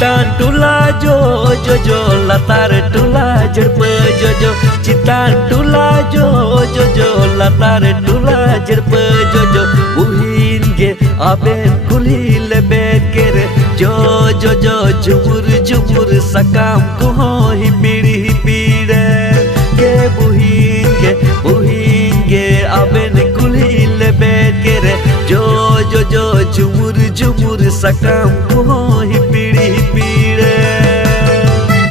चितान टुला जो लातार टुला जड़प जो चितान टुला जो लातार टुला जड़प जो बुहिन गे आबेन कुली लेबेन केरे जो झुमुर सकाम को हिपीड़े के बुहिन गे आबेन कुली लेबेन केरे जो झुमुर सकाम को